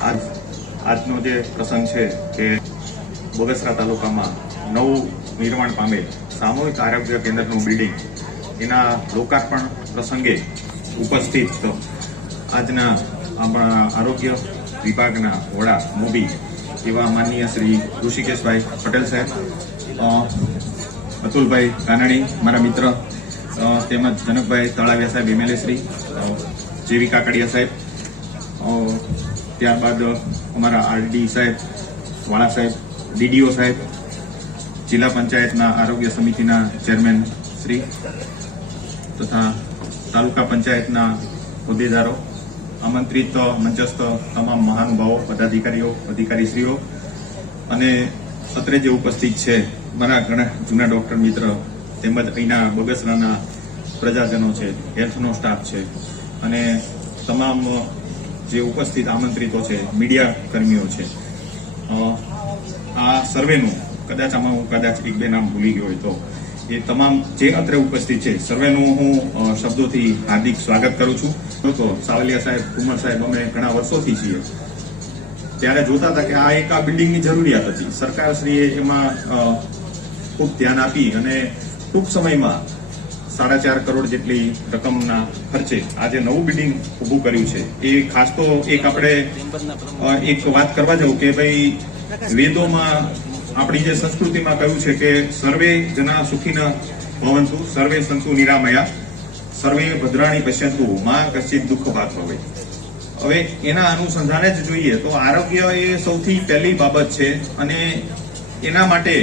આજનો જે પ્રસંગ છે કે બગસરા તાલુકામાં નવું નિર્માણ પામેલ સામૂહિક આરોગ્ય કેન્દ્રનું બિલ્ડિંગ એના લોકાર્પણ પ્રસંગે ઉપસ્થિત આજના આપણા આરોગ્ય વિભાગના વડા મોદી એવા માનનીય શ્રી ઋષિકેશભાઈ પટેલ સાહેબ, અતુલભાઈ કાનાણી મારા મિત્ર, તેમજ જનકભાઈ તળાવિયા સાહેબ એમએલએ શ્રી, જેવી કાકડિયા સાહેબ, ત્યારબાદ અમારા આરડી સાહેબ, વાળા સાહેબ, ડીડીઓ સાહેબ, જિલ્લા પંચાયતના આરોગ્ય સમિતિના ચેરમેન શ્રી તથા તાલુકા પંચાયતના હોદ્દેદારો, આમંત્રિત મંચસ્થ તમામ મહાનુભાવો, પદાધિકારીઓ, અધિકારીશ્રીઓ અને અત્રે જે ઉપસ્થિત છે મારા ઘણા જૂના ડોક્ટર મિત્ર તેમજ અહીંના બગસરાના પ્રજાજનો છે, હેલ્થનો સ્ટાફ છે અને તમામ જે ઉપસ્થિત આમંત્રિતો છે, મીડિયા કર્મીઓ છે, આ સર્વેનું આમાં હું એક બે નામ ભૂલી ગયો હોય તો એ તમામ જે અત્રે ઉપસ્થિત છે સર્વેનું હું શબ્દોથી હાર્દિક સ્વાગત કરું છું. તો સાવલિયા સાહેબ, કુમાર સાહેબ, અમે ઘણા વર્ષોથી છીએ ત્યારે જોતા હતા કે આ બિલ્ડિંગની જરૂરિયાત હતી. સરકારશ્રીએ એમાં ખૂબ ધ્યાન આપી અને ટૂંક સમયમાં 4.5 કરોડ જેટલી રકમના ખર્ચે આજે નવું બિલ્ડિંગ ઊભું કર્યું છે. એ ખાસ તો આપણે એક વાત કરવા જવું કે ભાઈ વેદોમાં આપણી જે સંસ્કૃતિમાં કહ્યું છે કે સર્વે જના સુખીના ભવંતુ, સર્વે સંતુ નિરામયા, સર્વે ભદ્રાણી પશ્યંતુ માં કશ્ચિત દુઃખ ભાગ ભવે. હવે એના અનુસંધાને જ જોઈએ તો આરોગ્ય એ સૌથી પહેલી બાબત છે અને એના માટે